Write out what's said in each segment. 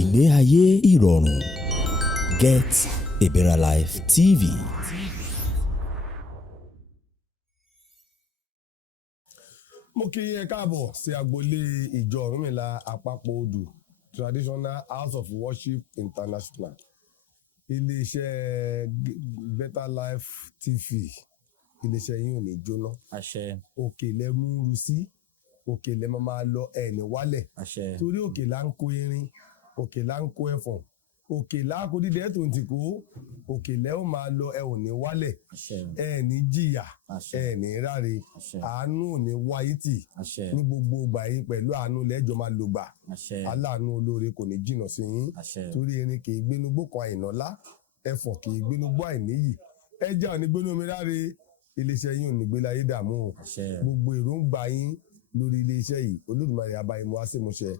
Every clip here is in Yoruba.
Ìgbé ayé ìrọ̀rùn Get a Better Life TV. Mo kí yín káàbọ̀ sí agboolé ìjọ Orunmila Apapo Odù Traditional House of Worship International. Ilé-iṣẹ́ Better Life TV. Ilé-iṣẹ́ yín ò ní jóná. Àṣẹ. Òkè lẹ múru sí. Òkè lẹ máa lọ ẹni wálẹ̀. Àṣẹ. Torí òkè là ń kó irin. Òkè là ń kó ẹ̀fọ̀n. Òkè là kó dídẹ tó ń ti kó. Òkè lẹ ó máa lọ ẹ ò ní wálẹ̀. Ẹ ní jìyà. Ẹ ní ráre. Àánú ò ní wáyé tì. Ní gbogbo ìgbà yín pẹ̀lú àánú lẹ́jọ́ máa lò gbà. Aláàánú olóore kò ní jìnnà sí yín. Torí erin kì í gbénú gbókan àìnọ́lá. Ẹ̀fọ̀n kì í gbénú gbó àìníyì. Ẹja ò ní gbénú omi ráre. Iléeṣẹ́ yín ò ní gbé láyé dààmú. Gbogbo èròǹgbà yín lórí iléeṣẹ́ yìí Olódùmarè àbáyé mu wá sí ìmúṣẹ.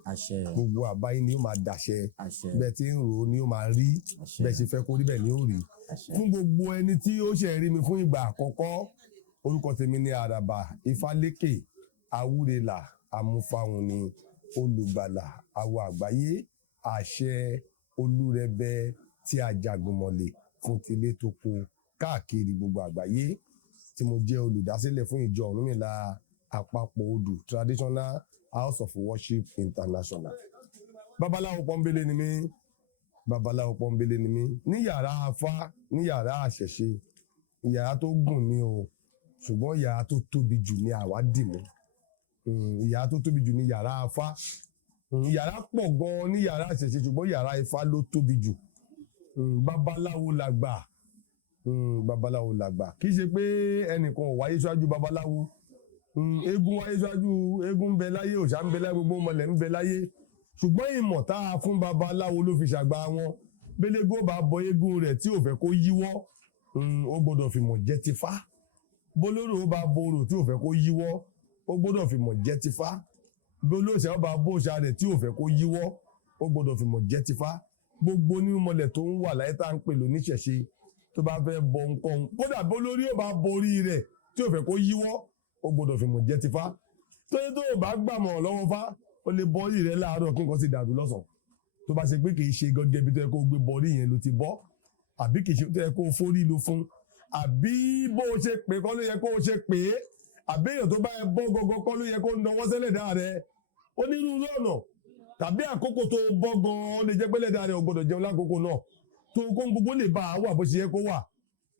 Gbogbo àbáyé ni ó máa dàṣẹ. Bẹ́ẹ̀ tí ń rò ó ni ó máa rí. Bẹ́ẹ̀ ṣe fẹ́ kó rí bẹ́ẹ̀ ni ó rí. Fún gbogbo ẹni tí ó ṣe rí mi fún ìgbà àkọ́kọ́, orúkọ tèmi ni Araba Ifaleke Awurela Amufaani, Olugbala Awo Agbaye, àṣẹ olúrẹbẹ tí a jagunmọ̀lẹ̀ fún tilé toko káàkiri gbogbo àgbáyé, tí mo jẹ́ olùdásílẹ̀ fún ìjọ Orunmila Apapo Odù Traditional House of Worship International. Babalawo pọ́nbélé ni mí. Babalawo pọ́nbélé ni mí. Ní yàrá afá, ní yàrá àṣẹ̀ṣe, yàrá tó gùn ni o, ṣùgbọ́n yàrá tó tóbi jù ni àwa dì mú. Yàrá tó tóbi jù ni yàrá afá. Yàrá pọ̀ gan ní yàrá àṣẹ̀ṣe, ṣùgbọ́n yàrá ifá ló tóbi jù. Babalawo làgbà. Babalawo làgbà. Kì í ṣe pé ẹnìkan ò wáyé ṣáájú babaláwo. Eégún wáyé ṣáájú, eégún ń bẹ láyé, òòṣà ń bẹ láyé, gbogbo mọ̀lẹ̀ ń bẹ láyé. Ṣùgbọ́n ìmọ̀ tá a fún babaláwo ló fi ṣàgbà wọn. Bélégún bá bọ eégún rẹ̀ tí ò fẹ́ kó yíwọ́, ó gbọ́dọ̀ fìmọ̀ jẹ́ tifá. Bólórò bá bo orò tí ò fẹ́ kó yíwọ́, ó gbọ́dọ̀ fìmọ̀ jẹ́ tifá. Bólóòṣà bá bó òòṣà rẹ̀ tí ò fẹ́ kó yíwọ́, ó gbọ́dọ̀ fìmọ̀ jẹ́ tifá. Gbogbo onímọ̀lẹ̀ tó ń wà láyé tá ń pè lóníṣẹ̀ṣe tó bá fẹ́ bọ nǹkan, kódà bólórí ò bá borí rẹ̀ tí ò fẹ́ kó yíwọ́, ó gbọ́dọ̀ fìmọ̀ jẹ́ tifá. Tóyé tó bá gbàmọ̀ lọ́wọ́ fá, ó lè bọ́rí rẹ̀ láàárọ̀ kí nǹkan sì dàrú lọ́sàn-án. Tó bá ṣe pé kì í ṣe gẹ́gẹ́ bí tó yẹ kó gbé bọ́rí yẹn ló ti bọ́, àbí kì í ṣe tó yẹ kó forí ló fún, àbí bó o ṣe pé kọ́ ló yẹ kó o ṣe pé, àbí èèyàn tó bá yẹ bọ́ gọ́gọ́ kọ́ ló yẹ kó nawọ́ sẹ́lẹ̀dá rẹ̀. Onírúurú ọ̀nà tàbí àkókò tó bọ́ gan-an ó lè jẹ́ pé lẹ́dá rẹ̀ ò gbọ́dọ̀ jẹun lákòókò náà. Tó kó gbogbo lè bá a wà bó ṣe yẹ kó wà.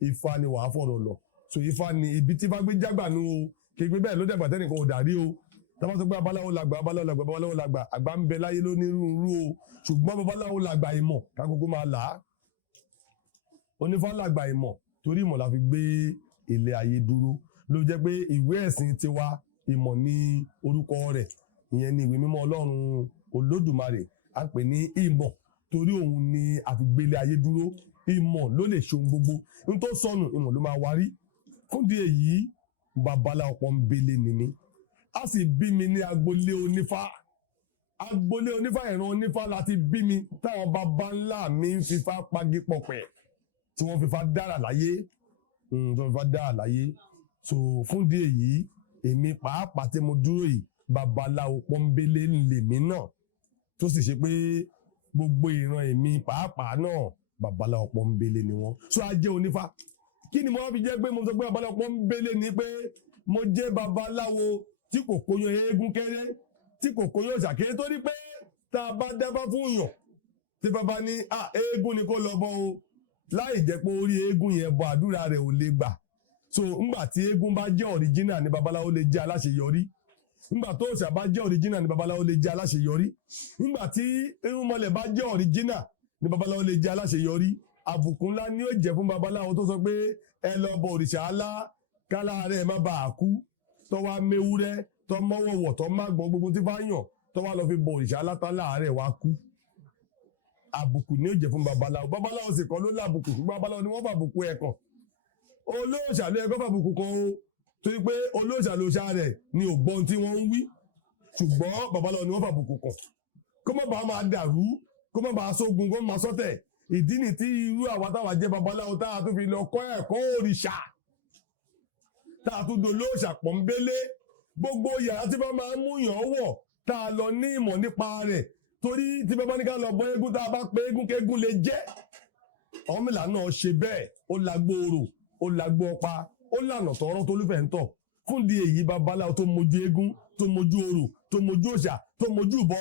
Ifá ni wàá fọ̀rọ̀ lọ. So Ifá ni ibi tí bá gbé jágbà nù o. Kì í gbé bẹ́ẹ̀ ló dẹ̀gbà tẹ́nìkan ò dàrí o. Tá bá sọ pé babaláwo làgbà, babaláwo làgbà, babaláwo làgbà, àgbà ń bẹ láyé lónírúurú o. Ṣùgbọ́n babaláwo làgbà ìmọ̀ kákókó máa là á. Onífá làgbà ìmọ̀ torí ìmọ̀ la fi gbé ilé ayé dúró. Ló jẹ́ pé ìwé ẹ̀sìn tiwa ìmọ̀ ní orúkọ rẹ̀. Ìyẹn ni ìwé mímọ́ Ọlọ́run Olódùmarè. A pè ní ìmọ̀ torí òun ni a fi gbé ilé ayé dúró. Ìmọ̀ ló lè ṣe ohun gbogbo. Ohun tó sọnù ìmọ̀ ló máa wárí. Fún di èyí, babaláwo pọ́nbélé ni mí. A sì bí mi ní agboolé onífá. Agboolé onífá, ìran onífá láti bí mi táwọn baba ńlá mi ń fifá pagi pọ̀pẹ̀ tí wọ́n fifá dára láyé. Tí wọ́n fifá dára láyé. So fún di èyí, èmi pàápàá tí mo dúró yìí, babaláwo pọ́nbélé lèmi náà. Tó sì ṣe pé gbogbo ìran èmi pàápàá náà babaláwo pọ́nbélé ni wọ́n. So a jẹ́ onífá. Kí ni mo wá fi jẹ́ pé mo sọ pé babaláwo pọ́nbélé ni pé mo jẹ́ babaláwo tí kò kóyan eégún kéré, tí kò kóyan òòṣà kéré, torí pé tá a bá dábá fún yàn tí bàbá ní eégún ni kó lọ bọ o, láì jẹ́ pé orí eégún yẹn bọ àdúrà rẹ̀ ò lè gbà. So ńgbà tí eégún bá jẹ́ original ni babaláwo lè jẹ́ aláṣeyọrí. Ńgbà tó òòṣà bá jẹ́ original ni babaláwo lè jẹ́ aláṣeyọrí. Ńgbà tí irúnmọlẹ̀ bá jẹ́ original ni babaláwo lè jẹ́ aláṣeyọrí. Àbùkù ńlá ni ó jẹ́ fún babaláwo tó sọ pé ẹ lọ bọ òrìṣà alá kálá rẹ̀ má bàa kú, tó wá méwúrẹ́, tó mọ́wọ̀wọ̀, tó má gbọ́n gbogbo tí bá yàn, tó wá lọ fi bọ òrìṣà alátá láàárẹ̀ wá kú. Àbùkù ni ó jẹ́ fún babaláwo. Babaláwo sì kọ́ ló lábùkù, ṣùgbọ́n babaláwo ni wọ́n fàbùkù ẹ̀ kàn. Olóòṣà ló yẹ kó fàbùkù kan o, torí pé olóòṣà lóòṣà rẹ̀ ni ò gbọ́n tí wọ́n ń wí, ṣùgbọ́n babaláwo ni wọ́n fàbùkù kàn. kó má bàa máa dàrú kó má bàa sógun kó má máa sọ́tẹ̀ ìdí ni tí irú àwa táwa jẹ́ babaláwo táwa tó fi lọ kọ́ ẹ̀kọ́ òrìṣà táwa tó dolóòṣà pọ̀nbélé gbogbo yàrá tí bá máa ń mú yàn wọ̀ tá a lọ ní ìmọ̀ nípa rẹ̀ torí tí bàbá ní ká lọ bọ eégún tá a bá pé eégún kéégún lè jẹ́ Ọ̀rúnmìlà náà ṣe bẹ́ẹ̀ ó lágbó orò ó lágbó ọ̀pá ó lànà tọ̀rọ̀ tó lúfẹ̀ ń tọ̀ fún di èyí babaláwo tó mojú eégún tó mojú orò tó mojú òòṣà tó mojú ìbọ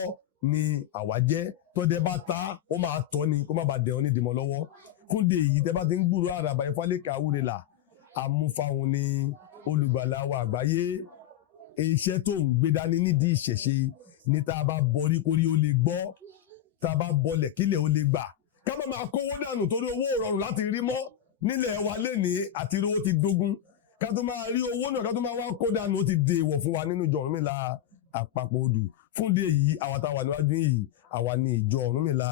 ni àwa jẹ́ tọ́dẹ bá ta ó máa tọ́ ni kó má bàa dẹ̀ ọ́ ní ìdìmọ̀ lọ́wọ́ fún di èyí tẹ́ bá ti ń gbúrò Araba Ifaleke Awurela Amufaani ní Olugbala Awo Agbaye iṣẹ́ tó ń gbé dání nídìí ìṣẹ̀ṣe ní tá a bá bọrí kórí ó lè gbọ́ tá a bá bọlẹ̀ kílẹ̀ ó lè gbà ká má máa kówó dànù torí owó rọrùn láti rí mọ́ nílẹ̀ wa lénìí àti owó ti dógún ká tó máa rí owó náà ká tó máa wá kó dànù ó ti dè wọ̀ fún wa nínú ìjọ Ọ̀rúnmìlà Àpapọ̀ Odù fún dé yìí àwa táwa níwájú yìí àwa ní ìjọ Ọ̀rúnmìlà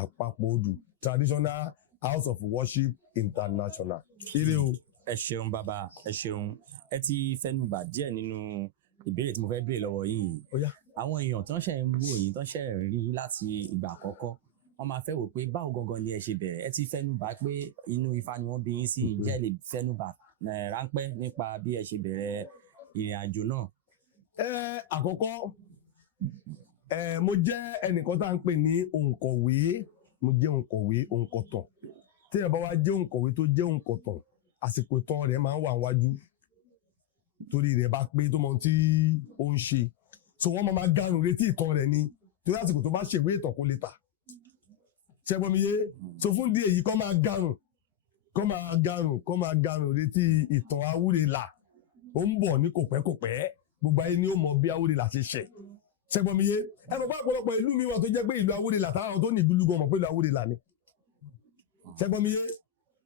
Àpapọ̀ Odù Traditional House of Worship International. Ire o. Ẹ ṣeun bàbá ẹ ṣeun ẹ ti fẹnubà díẹ̀ nínú ìbéèrè tí mo fẹ́ béèrè lọ́wọ́ yìí. Àwọn èèyàn tó ń ṣe ń wò yín tó ń ṣe rí láti ìgbà àkọ́kọ́ wọ́n máa fẹ́ wò pé báwo gangan ni ẹ ṣe bẹ̀rẹ̀ ẹ ti fẹnubà pé inú Ifá ni wọ́n bí yín sí jẹ́ lè fẹnubà ráńpẹ́ nípa bí ẹ ṣe bẹ̀rẹ̀ ìrìn àjò náà. Àkọ́kọ́ mo jẹ́ ẹnìkan tá à ń pè ní òǹkọ̀wé mo jẹ́ òǹkọ̀wé òǹkọ̀tàn tí ẹ bá wá jẹ́ òǹkọ̀wé tó jẹ́ òǹkọ̀tàn àsìkò ìtàn rẹ̀ máa ń wà wájú torí rẹ̀ bá pé tó mọ tí ó ń ṣe so wọ́n máa gánù retí ìtàn rẹ̀ ni torí àsìkò tó bá ṣèwé ìtàn kó lè tà ṣẹ́gbọ́n mi yé so fún díẹ̀ yìí kọ́ máa gánù retí ìtàn Awurela ó ń bọ̀ ní kòpẹ́kòpẹ́ gbogbo ayé ni ó mọ bí Awurela ṣe ṣẹ̀ ṣẹ́gbọ́n mi yé ẹ mọ̀ pé ọ̀pọ̀lọpọ̀ ìlú mi wà tó jẹ́ pé ìlú Awurela táwọn tó ní ìlú gan mọ̀ pé ìlú Awurela ni ṣẹ́gbọ́n mi yé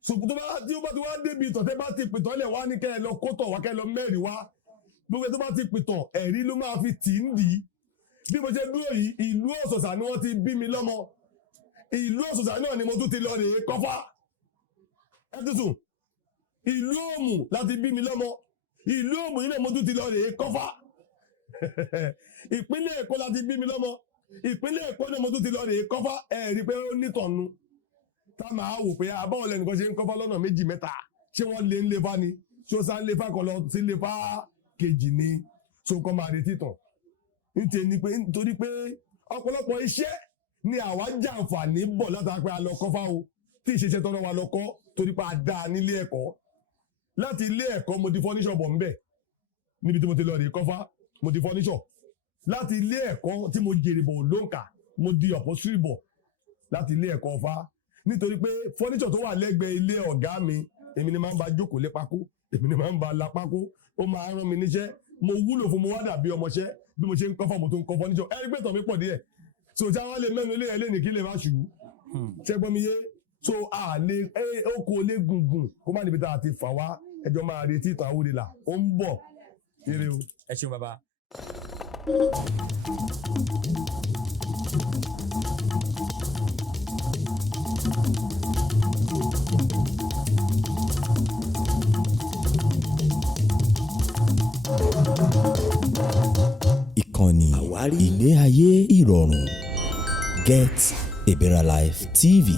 ṣùgbọ́n tó bá tí ó bá ti wá débi ìtàn tẹ́ bá ti pìtàn lẹ̀ wá ní kẹ́ ẹ lọ kótọ̀ wá kẹ́ ẹ lọ mẹ́rin wá gbogbo tó bá ti pìtàn ẹ̀rí ló máa fi tì ń dì í bí mo ṣe dúró yìí ìlú Òsòsà ni wọ́n ti bí mi lọ́mọ ìlú Òsòsà náà ni mo tún ti lọ rèé kọ́fà ẹ tuntun ìlú Òmù láti bí mi lọ́mọ ìlú Òmù yìí náà mo tún ti lọ rèé kọ́fà ìpínlẹ̀ Èkó láti bí mi lọ́mọ ìpínlẹ̀ Èkó náà mo tún ti lọ rèé kọ́fà ẹ̀rí pé ó nítọ̀nu tá máa wò pé abáwọn lẹ́nìkan ṣe ń kọ́fà lọ́nà méjì mẹ́ta ṣé wọ́n lé ń lefa ni tí ó sá ń lefa kan lọ sí lefa kejì ni tó kọ́ máa retí tàn nítorí pé ọ̀pọ̀lọpọ̀ iṣẹ́ ni àwa jàǹfààní bọ̀ látara pé a lọ kọ́fà o tí ìṣẹ̀ṣẹ̀ tọ́nà wa lọ kọ́ torí pé a dá a nílé ẹ̀kọ́ láti ilé ẹ̀kọ́ mo di fọ́níṣọ̀ bọ̀ ńbẹ̀ níbi tí mo ti lọ rè kọ́fà mo di fọ́níṣọ̀ láti ilé ẹ̀kọ́ tí mo jèrè bọ̀ lóǹkà mo di ọ̀pọ̀sírì bọ̀ láti ilé ẹ̀kọ́ Ọ̀fà nítorí pé fọ́níṣọ̀ tó wà lẹ́gbẹ̀ẹ́ ilé ọ̀gá mi èmi ni máa ń bá jókòó lé pákó èmi ni máa ń bá la pákó ó máa rán mi níṣẹ́ mo wúlò fún mo wá dàbí ọmọṣẹ́ bí mo ṣe ń kọ́fà mo tó ń kọ́ fọ́níṣọ̀ ẹ̀rí pé tàn mí pọ̀ díẹ̀ so tí àwọn lè mẹ́nu ilé ẹlẹ́ni kí lè má ṣubú ṣẹ́gbọ́n mi yé so àlè oko lé gungun kó má níbi tá a ti fà wá ẹjọ́ máa retí ìtàn Awurela ó ń bọ̀ ire o. Ẹ ṣeun bàbá. Ìkànnì àwárí ilé ayé ìrọ̀rùn Get Ìbẹ̀rẹ̀ Life TV.